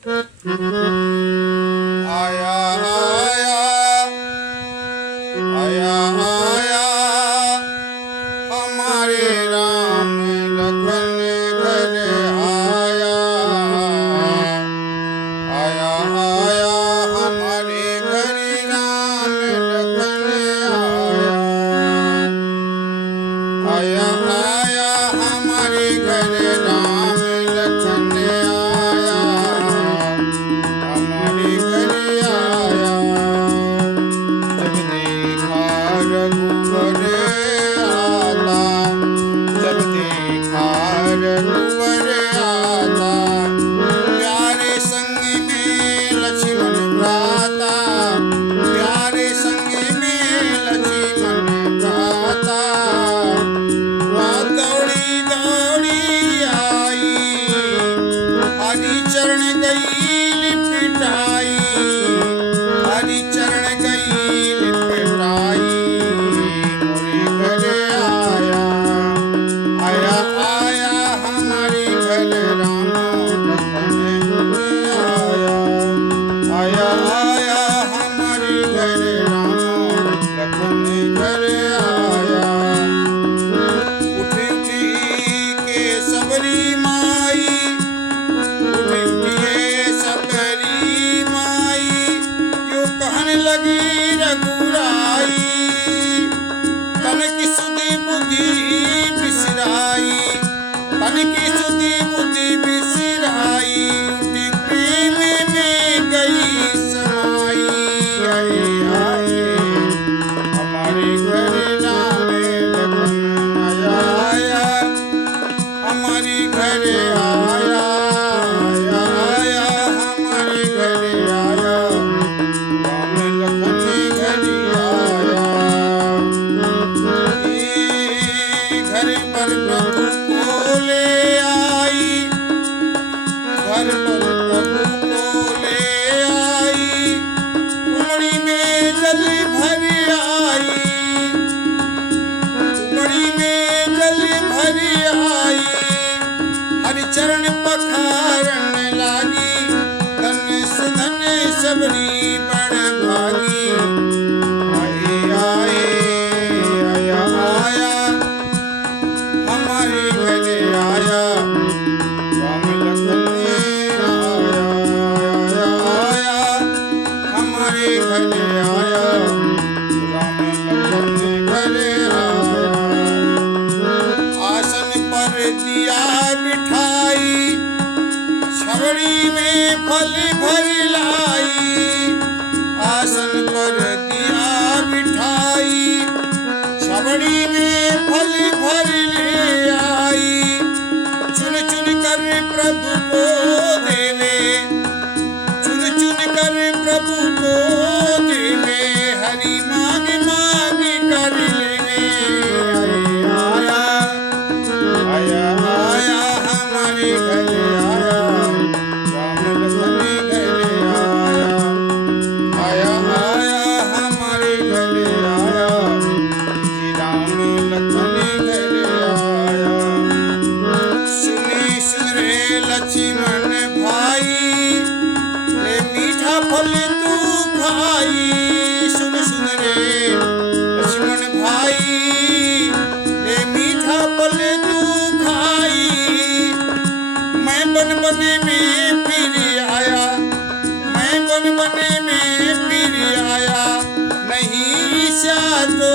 आया आया आया आया हमारे राम लखन घर आया आया आया हमारे घर राम लखन आया आया आया हमारे घर राम लखन आया हमारे घर आया जब देखा रघुवर आला जब देखा रघुवर आला प्यारे संग में लक्ष्मण भ्राता प्यारे संग में लक्ष्मण भ्राता वहाँ दौड़ी दौड़ी आई हरि चरण गई लिपटाई हरि चरण गई लिपटाई मोरे घर आया आया आया हमारे घर राम लखन आया आया आया हमारे घर राम लखन घर आया उठी उठी के सबरी माई उठी उठिए सबरी माई यो कहने लगी रघुराई तन की सुधी बुद्धि बिसराई तन की सुधी बुद्धि बिसराई उठी प्रेम में गई समाई आए आए हमारे घर राम लखन आया आया हमारे घर आया आया आया हमारे घर आया राम लखन घर आया घर पर प्रभु को ले आई घर पर प्रभु को ले आई कुमड़ी में जल भर आई कुमड़ी में जल भर आई हरि चरण पखारन लागी धन सुधन सबरी बड़ भागी आए आए आया आया हमारे घर आया राम लखन आया आया आया हमारे घर आया राम लखन घर आया आसन पर दिया बिठाई छवड़ी में फल भर लाई आसन पर दिया बिठाई छवड़ी में फल भर ले आई चुन चुन कर प्रभु को देवे चुन चुन कर प्रभु को देवे हरि मांग मांग कर लेवे आया आया आया हमारे घर आया राम लखन घर आया आया आया हमारे घर आया श्री राम लखन घर आया सुनी सुन रे लक्ष्मण भाई ले मीठा फल तू खाई सुन सुन रे लक्ष्मण भाई ले मीठा फल तू खाई मैं बन बने में फिर आया मैं बन बने में फिर आया नहीं ईशा तो